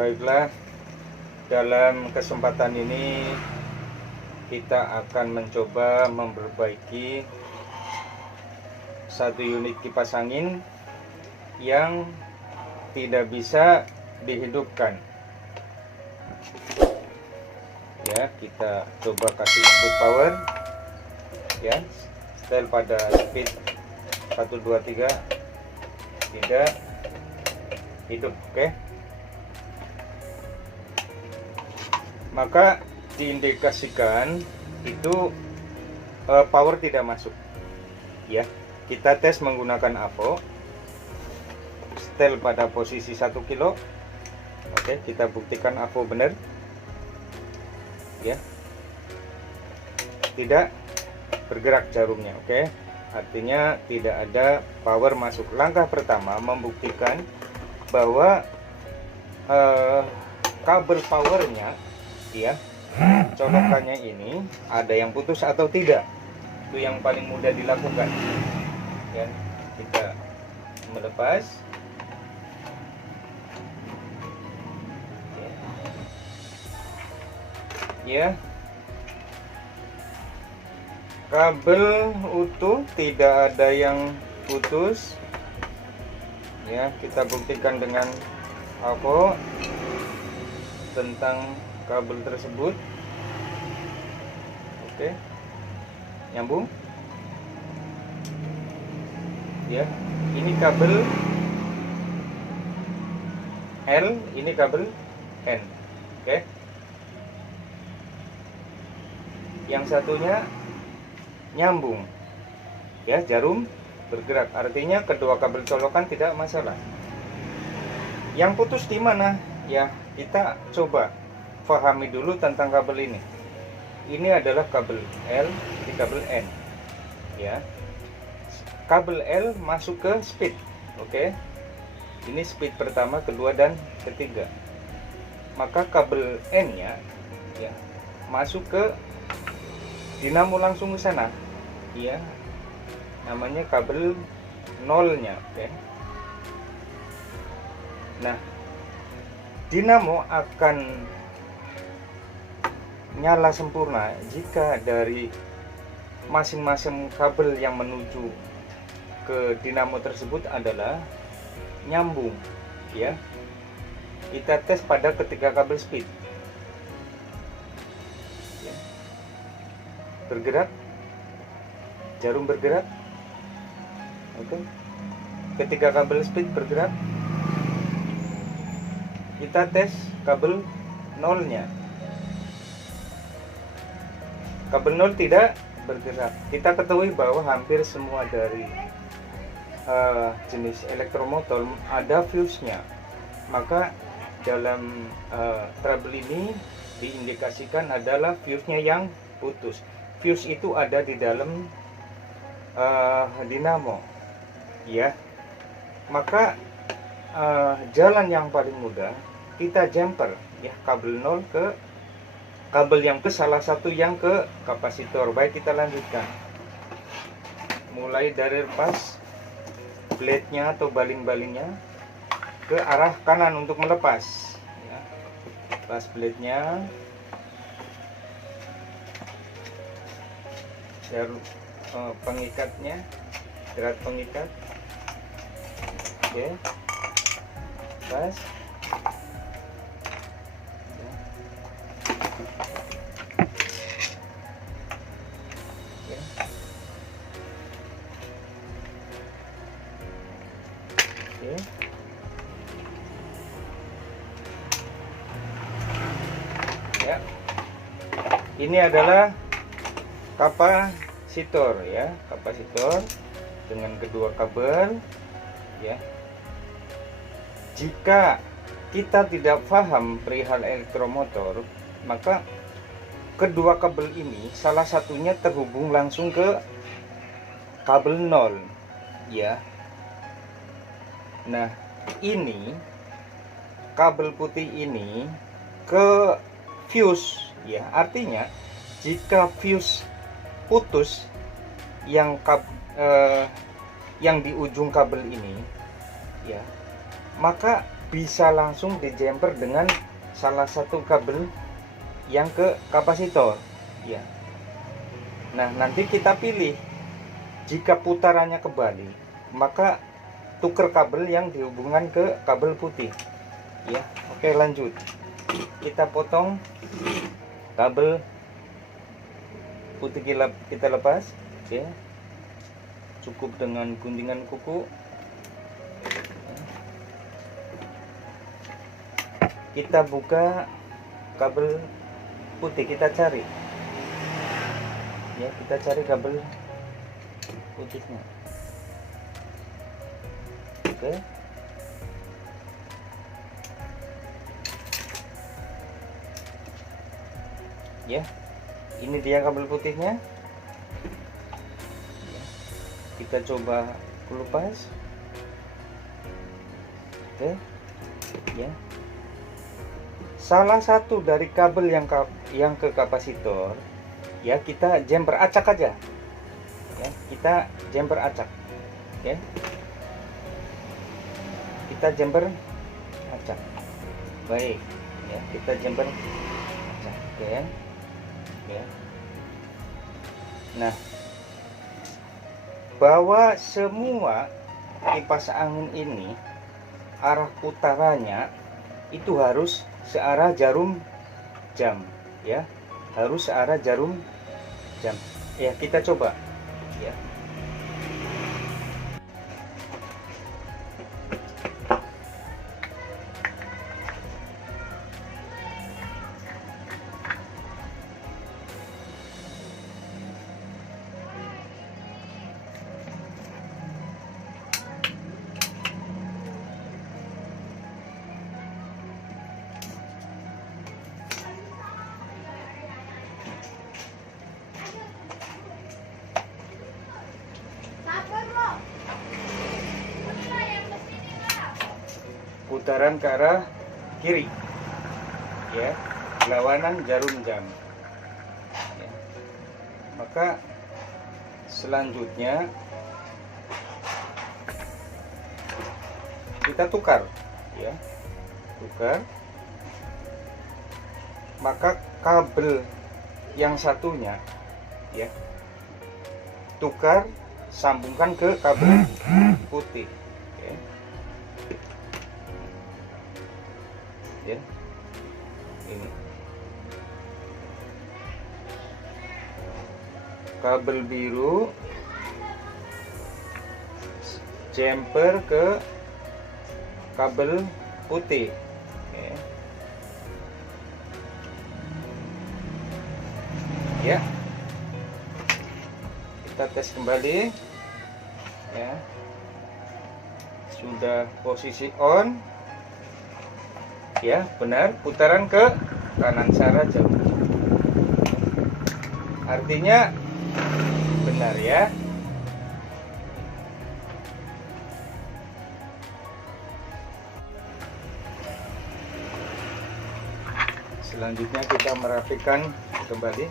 Baiklah, dalam kesempatan ini kita akan mencoba memperbaiki satu unit kipas angin yang tidak bisa dihidupkan. Ya, kita coba kasih input power. Ya, setel pada speed 123 tidak hidup. Oke. Maka diindikasikan itu power tidak masuk. Ya, kita tes menggunakan AVO. Setel pada posisi 1 kilo. Oke, kita buktikan AVO benar. Ya, tidak bergerak jarumnya. Oke, artinya tidak ada power masuk. Langkah pertama membuktikan bahwa kabel powernya, ya, colokannya ini ada yang putus atau tidak. Itu yang paling mudah dilakukan. Ya, kita melepas. Ya, kabel utuh, tidak ada yang putus. Ya, kita buktikan dengan AVO tentang kabel tersebut. Oke, nyambung. Ya, ini kabel L, ini kabel N. Oke, yang satunya nyambung. Ya, jarum bergerak, artinya kedua kabel colokan tidak masalah. Yang putus di mana? Ya, kita coba pahami dulu tentang kabel ini. Ini adalah kabel L, ini kabel N. Ya, kabel L masuk ke speed. Oke, ini speed pertama, kedua, dan ketiga. Maka kabel N nya, ya, masuk ke dinamo langsung ke sana. Ya, namanya kabel nolnya. Oke. Nah, dinamo akan nyala sempurna jika dari masing-masing kabel yang menuju ke dinamo tersebut adalah nyambung. Ya, kita tes pada ketiga kabel speed. Ya. Bergerak, jarum bergerak. Oke, ketiga kabel speed bergerak. Kita tes kabel nolnya. Kabel nol tidak bergerak. Kita ketahui bahwa hampir semua dari jenis elektromotor ada fuse-nya. Maka dalam trouble ini diindikasikan adalah fuse-nya yang putus. Fuse itu ada di dalam dinamo. Ya, maka jalan yang paling mudah, kita jumper, ya, kabel nol ke kabel yang ke salah satu yang ke kapasitor. Baik, kita lanjutkan. Mulai dari lepas blade-nya atau baling-balingnya ke arah kanan untuk melepas. Ya, lepas blade-nya, jarum pengikatnya, jerat pengikat. Oke, lepas. Oke. Ya, ini adalah kapasitor, ya, kapasitor dengan kedua kabel. Ya, jika kita tidak paham perihal elektromotor, maka kedua kabel ini salah satunya terhubung langsung ke kabel nol. Ya, nah, ini kabel putih ini ke fuse. Ya, artinya jika fuse putus yang di ujung kabel ini, ya, maka bisa langsung dijemper dengan salah satu kabel yang ke kapasitor ya. Nah, nanti kita pilih, jika putarannya kebalik maka tuker kabel yang dihubungkan ke kabel putih ya. Oke, lanjut, kita potong kabel putih, kita lepas ya, cukup dengan guntingan kuku. Kita buka kabel putih, kita cari ya, kita cari kabel putihnya. Oke, ya, ini dia kabel putihnya. Kita coba lepas. Oke ya, salah satu dari kabel yang ke kapasitor ya, kita jemper acak aja ya, kita jemper acak ya, kita jemper acak. Baik ya, kita jemper acak. Oke ya. Nah, bahwa semua kipas angin ini arah putarannya itu harus searah jarum jam ya, harus searah jarum jam ya. Kita coba ya. Putaran ke arah kiri ya, lawanan jarum jam ya. Maka selanjutnya kita tukar ya, tukar. Maka kabel yang satunya ya, tukar, sambungkan ke kabel putih ya. Ya, ini kabel biru jumper ke kabel putih ya. Kita tes kembali ya, sudah posisi on ya, benar, putaran ke kanan searah jarum, artinya benar ya. Selanjutnya kita merapikan kembali.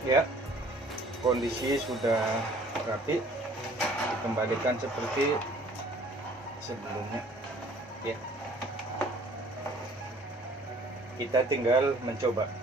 Ya, kondisi sudah rapi, dikembalikan seperti sebelumnya ya. Kita tinggal mencoba.